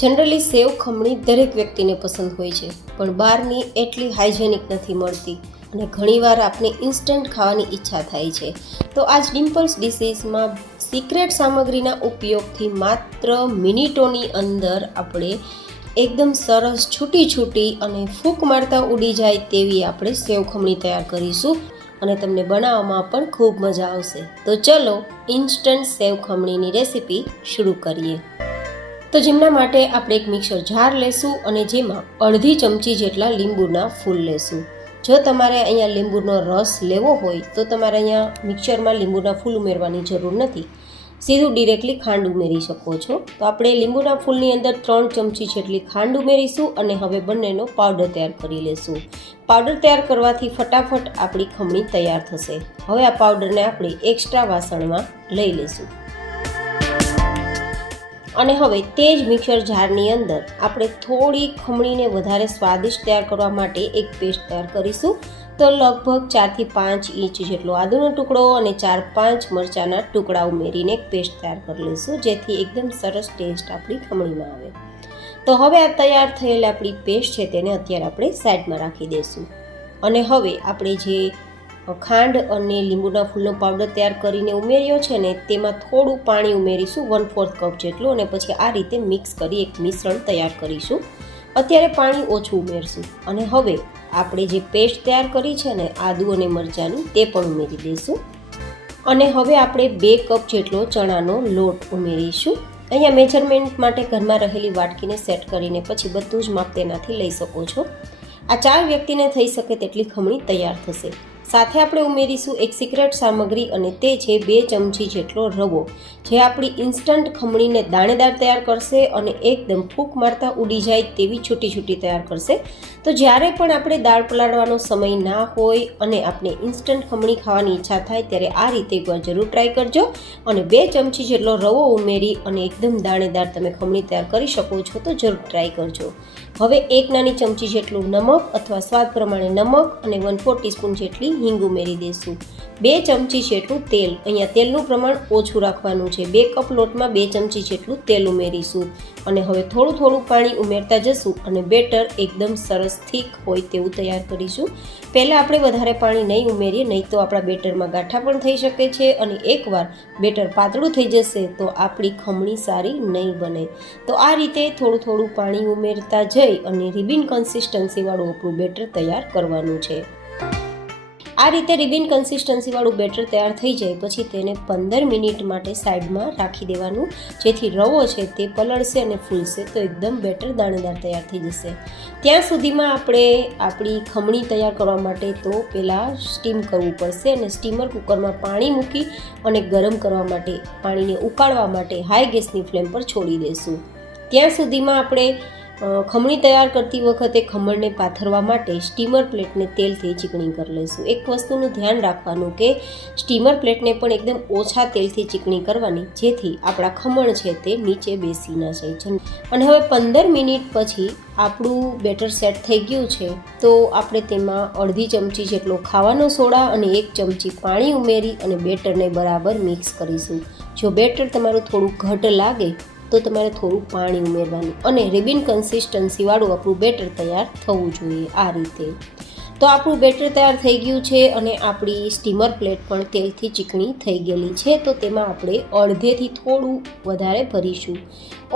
Generally સેવ ખમણી દરેક વ્યક્તિને પસંદ હોય છે, પણ બહારની એટલી હાઇજેનિક નથી મળતી અને ઘણીવાર આપણે ઇન્સ્ટન્ટ ખાવાની ઈચ્છા થાય છે. તો આજ ડિમ્પલ્સ ડિશીસમાં સિક્રેટ સામગ્રીના ઉપયોગથી માત્ર મિનિટોની અંદર આપણે એકદમ સરસ છૂટી અને ફૂંક મારતા ઉડી જાય તેવી આપણે સેવ ખમણી તૈયાર કરીશું અને તમને બનાવવામાં પણ ખૂબ મજા આવશે. તો ચલો ઇન્સ્ટન્ટ સેવ ખમણીની રેસીપી શરૂ કરીએ. તો જેમના માટે આપણે એક મિક્સર જાર લેશું અને જેમાં અડધી ચમચી જેટલા લીંબુના ફૂલ લેશું. જો તમારે અહીંયા લીંબુનો રસ લેવો હોય તો તમારે અહીંયા મિક્સરમાં લીંબુના ફૂલ ઉમેરવાની જરૂર નથી, સીધું ડિરેક્ટલી ખાંડ ઉમેરી શકો છો. તો આપણે લીંબુના ફૂલની અંદર 3 ચમચી જેટલી ખાંડ ઉમેરીશું અને હવે બંનેનો પાવડર તૈયાર કરી લેશું. પાવડર તૈયાર કરવાથી ફટાફટ આપણી ખમણી તૈયાર થશે. હવે આ પાવડરને આપણે એક્સ્ટ્રા વાસણમાં લઈ લેશું અને હવે તે જ મિક્સર જારની અંદર આપણે થોડી ખમણીને વધારે સ્વાદિષ્ટ તૈયાર કરવા માટે એક પેસ્ટ તૈયાર કરીશું. તો લગભગ 4 થી 5 ઇંચ જેટલો આદુનો ટુકડો અને 4-5 મરચાંના ટુકડા ઉમેરીને એક પેસ્ટ તૈયાર કરી લઈશું, જેથી એકદમ સરસ ટેસ્ટ આપણી ખમણીમાં આવે. તો હવે આ તૈયાર થયેલ આપણી પેસ્ટ છે તેને અત્યારે આપણે સાઈડમાં રાખી દઈશું અને હવે આપણે જે ખાંડ અને લીંબુના ફૂલનો પાવડર તૈયાર કરીને ઉમેર્યો છે ને તેમાં થોડું પાણી ઉમેરીશું, 1/4 કપ જેટલું, અને પછી આ રીતે મિક્સ કરી એક મિશ્રણ તૈયાર કરીશું. અત્યારે પાણી ઓછું ઉમેરશું અને હવે આપણે જે પેસ્ટ તૈયાર કરી છે ને આદુ અને મરચાંની તે પણ ઉમેરી દઈશું અને હવે આપણે 2 કપ જેટલો ચણાનો લોટ ઉમેરીશું. અહીંયા મેજરમેન્ટ માટે ઘરમાં રહેલી વાટકીને સેટ કરીને પછી બધું જ માપ તેનાથી લઈ શકો છો. આ 4 વ્યક્તિને થઈ શકે તેટલી ખમણી તૈયાર થશે. સાથે આપણે ઉમેરીશું એક સિક્રેટ સામગ્રી અને તે છે 2 ચમચી જેટલો રવો, જે આપણી ઇન્સ્ટન્ટ ખમણીને દાણેદાર તૈયાર કરશે અને એકદમ ફૂંક મારતા ઉડી જાય તેવી છૂટી તૈયાર કરશે. તો જ્યારે પણ આપણે દાળ પલાળવાનો સમય ના હોય અને આપણે ઇન્સ્ટન્ટ ખમણી ખાવાની ઈચ્છા થાય ત્યારે આ રીતે એકવાર જરૂર ટ્રાય કરજો અને 2 ચમચી જેટલો રવો ઉમેરી અને એકદમ દાણેદાર તમે ખમણી તૈયાર કરી શકો છો. તો જરૂર ટ્રાય કરજો. હવે 1 નાની ચમચી જેટલું નમક અથવા સ્વાદ પ્રમાણે નમક અને 1/4 ટીસ્પૂન જેટલી હિંગ ઉમેરી દઈશું. 2 ચમચી જેટલું તેલ, અહીંયા તેલનું પ્રમાણ ઓછું રાખવાનું છે. 2 કપ લોટમાં 2 ચમચી જેટલું તેલ ઉમેરીશું અને હવે થોડું પાણી ઉમેરતા જશું અને બેટર એકદમ સરસ થીક હોય તેવું તૈયાર કરીશું. પહેલાં આપણે વધારે પાણી નહીં ઉમેરીએ, નહીં તો આપણા બેટરમાં ગાંઠા પણ થઈ શકે છે અને એકવાર બેટર પાતળું થઈ જશે તો આપણી ખમણી સારી નહીં બને. તો આ રીતે થોડું પાણી ઉમેરતા જઈ અને રિબિન કન્સિસ્ટન્સીવાળું આપણું બેટર તૈયાર કરવાનું છે. આ રીતે રિબિન કન્સિસ્ટન્સીવાળું બેટર તૈયાર થઈ જાય પછી તેને 15 મિનિટ માટે સાઈડમાં રાખી દેવાનું, જેથી રવો છે તે પલળશે અને ફૂલશે તો એકદમ બેટર દાણેદાર તૈયાર થઈ જશે. ત્યાં સુધીમાં આપણે આપણી ખમણી તૈયાર કરવા માટે તો પહેલાં સ્ટીમ કરવું પડશે અને સ્ટીમર કુકરમાં પાણી મૂકી અને ગરમ કરવા માટે પાણીને ઉકાળવા માટે હાઈ ગેસની ફ્લેમ પર છોડી દઈશું. ત્યાં સુધીમાં આપણે ખમણી તૈયાર કરતી વખતે ખમણને પાથરવા માટે સ્ટીમર પ્લેટને તેલથી ચીકણી કરી લઈશું. એક વસ્તુનું ધ્યાન રાખવાનું કે સ્ટીમર પ્લેટને પણ એકદમ ઓછા તેલથી ચીકણી કરવાની, જેથી આપણા ખમણ છે તે નીચે બેસી ના જાય. અને હવે 15 મિનિટ પછી આપણું બેટર સેટ થઈ ગયું છે તો આપણે તેમાં અડધી ચમચી જેટલો ખાવાનો સોડા અને 1 ચમચી પાણી ઉમેરી અને બેટરને બરાબર મિક્સ કરીશું. જો બેટર તમારું થોડું ઘટ લાગે તો તમારે થોડું પાણી ઉમેરવાનું અને રિબિન કન્સિસ્ટન્સીવાળું આપણું બેટર તૈયાર થવું જોઈએ. આ રીતે તો આપણું બેટર તૈયાર થઈ ગયું છે અને આપણી સ્ટીમર પ્લેટ પણ તેલથી ચીકણી થઈ ગયેલી છે. તો તેમાં આપણે અડધેથી થોડું વધારે ભરીશું.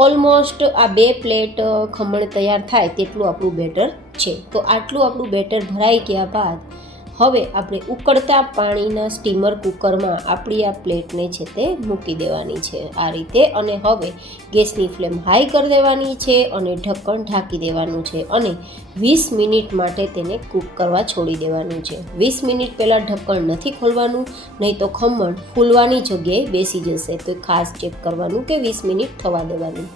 ઓલમોસ્ટ આ 2 પ્લેટ ખમણ તૈયાર થાય તેટલું આપણું બેટર છે. તો આટલું આપણું બેટર ભરાઈ ગયા બાદ હવે આપણે ઉકળતા પાણીના સ્ટીમર કુકરમાં આપણી આ પ્લેટને છે તે મૂકી દેવાની છે આ રીતે. અને હવે ગેસની ફ્લેમ હાઈ કરી દેવાની છે અને ઢક્કણ ઢાંકી દેવાનું છે અને 20 મિનિટ માટે તેને કૂક કરવા છોડી દેવાનું છે. 20 મિનિટ પહેલાં ઢક્કણ નથી ખોલવાનું, નહીં તો ખમણ ફૂલવાની જગ્યાએ બેસી જશે. તો ખાસ ચેક કરવાનું કે 20 મિનિટ થવા દેવાની.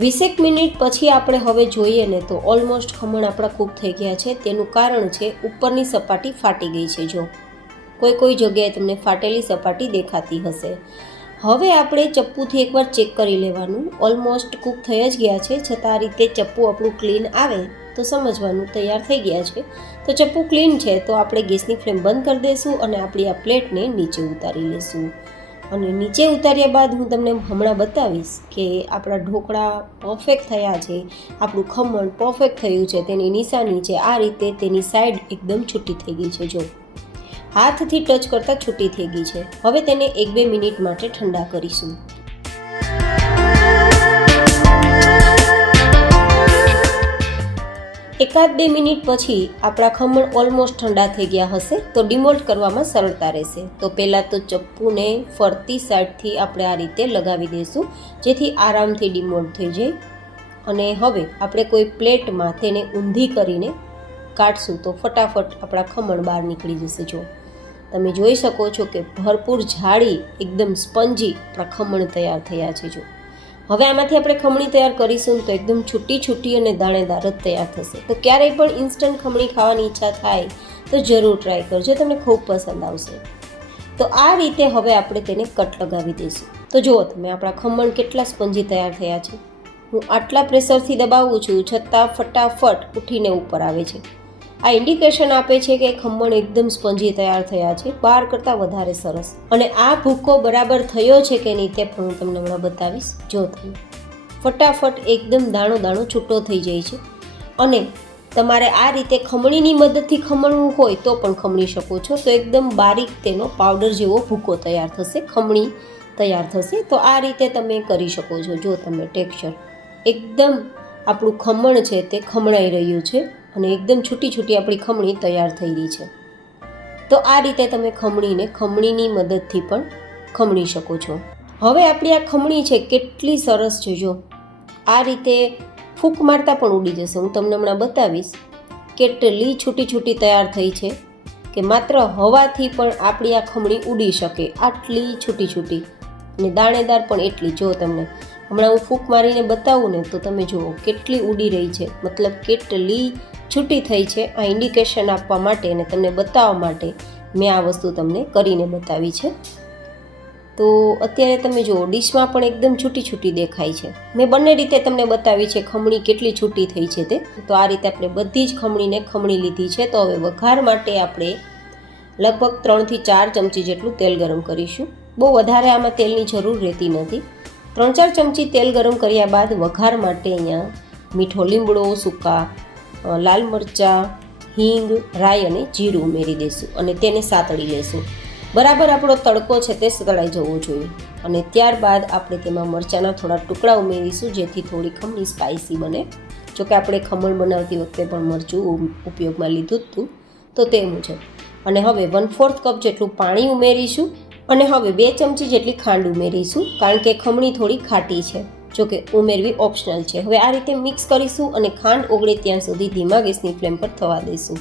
20 મિનિટ પછી આપણે હવે જોઈએ ને તો ઓલમોસ્ટ ખમણ આપણા કૂક થઈ ગયા છે. તેનું કારણ છે ઉપરની સપાટી ફાટી ગઈ છે. જો કોઈ જગ્યાએ તમને ફાટેલી સપાટી દેખાતી હશે. હવે આપણે ચપ્પુથી એકવાર ચેક કરી લેવાનું. ઓલમોસ્ટ કૂક થઈ જ ગયા છે, છતાં આ રીતે ચપ્પુ આપણું ક્લીન આવે તો સમજવાનું તૈયાર થઈ ગયા છે. તો ચપ્પુ ક્લીન છે તો આપણે ગેસની ફ્લેમ બંધ કરી દઈશું અને આપણી આ પ્લેટને નીચે ઉતારી લઈશું. અને નીચે ઉતાર્યા બાદ હું તમને હમણાં બતાવીશ કે આપણા ઢોકળા પરફેક્ટ થયા છે, આપણું ખમણ પરફેક્ટ થયું છે, તેની નિશાની છે આ રીતે તેની સાઈડ એકદમ છૂટી થઈ ગઈ છે. જો હાથથી ટચ કરતાં છૂટી થઈ ગઈ છે. હવે તેને 1-2 મિનિટ માટે ઠંડા કરીશું. એકાદ 2 મિનિટ પછી આપણા ખમણ ઓલમોસ્ટ ઠંડા થઈ ગયા હશે તો ડિમોલ્ડ કરવામાં સરળતા રહેશે. તો પહેલાં તો ચપ્પુને ફરતી સાઈડથી આપણે આ રીતે લગાવી દઈશું જેથી આરામથી ડિમોલ્ડ થઈ જાય. અને હવે આપણે કોઈ પ્લેટમાં તેને ઊંધી કરીને કાઢશું તો ફટાફટ આપણા ખમણ બહાર નીકળી જશે. જો તમે જોઈ શકો છો કે ભરપૂર જાડી એકદમ સ્પંજી આપણા ખમણ તૈયાર થયા છે. જો હવે આમાંથી આપણે ખમણી તૈયાર કરીશું તો એકદમ છૂટી અને દાણેદાર જ તૈયાર થશે. તો ક્યારેય પણ ઇન્સ્ટન્ટ ખમણી ખાવાની ઈચ્છા થાય તો જરૂર ટ્રાય કરજો, તમને ખૂબ પસંદ આવશે. તો આ રીતે હવે આપણે તેને કટ લગાવી દઈશું. તો જુઓ તમે આપણા ખમણ કેટલા સ્પંજી તૈયાર થયા છે. હું આટલા પ્રેશરથી દબાવું છું છતાં ફટાફટ ઉઠીને ઉપર આવે છે. આ ઇન્ડિકેશન આપે છે કે ખમણ એકદમ સ્પંજી તૈયાર થયા છે, બહાર કરતાં વધારે સરસ. અને આ ભૂકો બરાબર થયો છે કે નહીં તે પણ હું તમને હમણાં બતાવીશ. જો તમે ફટાફટ એકદમ દાણો છૂટો થઈ જાય છે. અને તમારે આ રીતે ખમણીની મદદથી ખમણવું હોય તો પણ ખમણી શકો છો. તો એકદમ બારીક તેનો પાવડર જેવો ભૂકો તૈયાર થશે, ખમણી તૈયાર થશે. તો આ રીતે તમે કરી શકો છો. જો તમે ટેક્સચર એકદમ આપણું ખમણ છે તે ખમણાઈ રહ્યું છે અને એકદમ છૂટી આપણી ખમણી તૈયાર થઈ રહી છે. તો આ રીતે તમે ખમણીની મદદથી પણ ખમણી શકો છો. હવે આપણી આ ખમણી છે કેટલી સરસ છે. જો આ રીતે ફૂંક મારતા પણ ઉડી જશે. હું તમને હમણાં બતાવીશ કેટલી છૂટી તૈયાર થઈ છે કે માત્ર હવાથી પણ આપણી આ ખમણી ઉડી શકે, આટલી છૂટી અને દાણેદાર પણ એટલી. જો તમને હમણાં હું ફૂંક મારીને બતાવું ને તો તમે જુઓ કેટલી ઉડી રહી છે, મતલબ કેટલી છૂટી થઈ છે. આ ઇન્ડિકેશન આપવા માટે અને તમને બતાવવા માટે મેં આ વસ્તુ તમને કરીને બતાવી છે. તો અત્યારે તમે જુઓ ડીશમાં પણ એકદમ છૂટી દેખાય છે. મેં બંને રીતે તમને બતાવી છે ખમણી કેટલી છૂટી થઈ છે તે. તો આ રીતે આપણે બધી જ ખમણીને ખમણી લીધી છે. તો હવે વઘાર માટે આપણે લગભગ 3 થી 4 ચમચી જેટલું તેલ ગરમ કરીશું. બહુ વધારે આમાં તેલની જરૂર રહેતી નથી. 3-4 ચમચી તેલ ગરમ કર્યા બાદ વઘાર માટે અહીંયા મીઠો લીમડો, સૂકા લાલ મરચાં, હિંગ, રાઈ અને જીરું ઉમેરી દઈશું અને તેને સાતળી લઈશું. બરાબર આપણો તડકો છે તે સતળાઈ જવો જોઈએ. અને ત્યારબાદ આપણે તેમાં મરચાંના થોડા ટુકડા ઉમેરીશું જેથી થોડી ખમણી સ્પાઇસી બને. જોકે આપણે ખમણ બનાવતી વખતે પણ મરચું ઉપયોગમાં લીધું જ હતું તો તે મુજબ. અને હવે 1/4 કપ જેટલું પાણી ઉમેરીશું અને હવે 2 ચમચી જેટલી ખાંડ ઉમેરીશું કારણ કે ખમણી થોડી ખાટી છે. જોકે ઉમેરવી ઓપ્શનલ છે. હવે આ રીતે મિક્સ કરીશું અને ખાંડ ઓગળે ત્યાં સુધી ધીમા ગેસની ફ્લેમ પર થવા દઈશું.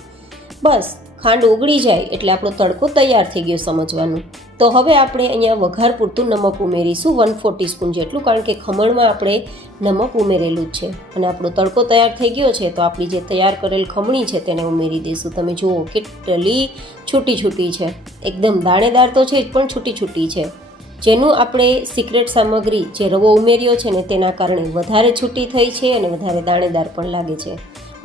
બસ ખાંડ ઓગળી જાય એટલે આપણો તડકો તૈયાર થઈ ગયો સમજવાનું. તો હવે આપણે અહીંયા વઘાર પૂરતું નમક ઉમેરીશું 1/4 ટીસ્પૂન જેટલું કારણ કે ખમણમાં આપણે નમક ઉમેરેલું જ છે. અને આપણો તડકો તૈયાર થઈ ગયો છે તો આપણી જે તૈયાર કરેલ ખમણી છે તેને ઉમેરી દઈશું. તમે જુઓ કેટલી છૂટી છે, એકદમ દાણેદાર તો છે જ પણ છૂટી છે. જેનું આપણે સિક્રેટ સામગ્રી જે રવો ઉમેર્યો છે ને તેના કારણે વધારે છૂટી થઈ છે અને વધારે દાણેદાર પણ લાગે છે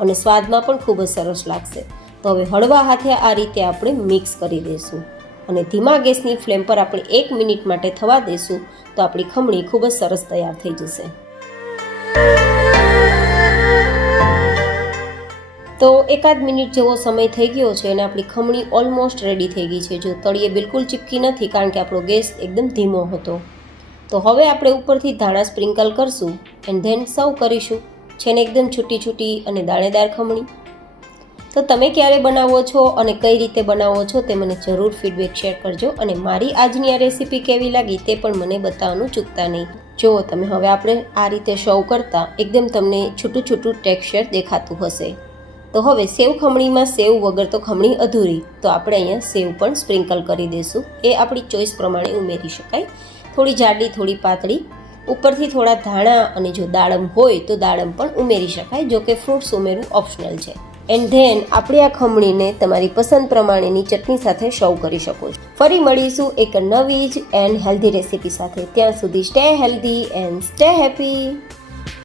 અને સ્વાદમાં પણ ખૂબ જ સરસ લાગશે. તો હવે હળવા હાથે આ રીતે આપણે મિક્સ કરી દઈશું અને ધીમા ગેસની ફ્લેમ પર આપણે 1 મિનિટ માટે થવા દઈશું. તો આપણી ખમણી ખૂબ જ સરસ તૈયાર થઈ જશે. તો એકાદ મિનિટ જેવો સમય થઈ ગયો છે અને આપણી ખમણી ઓલમોસ્ટ રેડી થઈ ગઈ છે. જો તળિયે બિલકુલ ચીપકી નથી કારણ કે આપણો ગેસ એકદમ ધીમો હતો. તો હવે આપણે ઉપરથી ધાણા સ્પ્રિંકલ કરશું એન્ડ ધેન સર્વ કરીશું. છે ને એકદમ છૂટી અને દાણેદાર ખમણી. તો તમે ક્યારે બનાવો છો અને કઈ રીતે બનાવો છો તે મને જરૂર ફીડબેક શેર કરજો અને મારી આજની આ રેસીપી કેવી લાગી તે પણ મને બતાવવાનું ચૂકતા નહીં. જો તમે હવે આપણે આ રીતે સર્વ કરતાં એકદમ તમને છૂટું ટેક્સચર દેખાતું હશે. તો હવે સેવ ખમણીમાં સેવ વગર તો ખમણી અધૂરી. તો આપણે અહીંયા સેવ પણ સ્પ્રિંકલ કરી દઈશું. એ આપણી ચોઈસ પ્રમાણે ઉમેરી શકાય, થોડી જાડી થોડી પાતળી. ઉપરથી થોડા ધાણા અને જો દાડમ હોય તો દાડમ પણ ઉમેરી શકાય. જો કે ફ્રૂટ્સ ઉમેરવું ઓપ્શનલ છે. એન્ડ ધેન આપણે આ ખમણીને તમારી પસંદ પ્રમાણેની ચટણી સાથે સર્વ કરી શકો છો. ફરી મળીશું એક નવી જ એન્ડ હેલ્ધી રેસીપી સાથે. ત્યાં સુધી stay healthy and stay happy.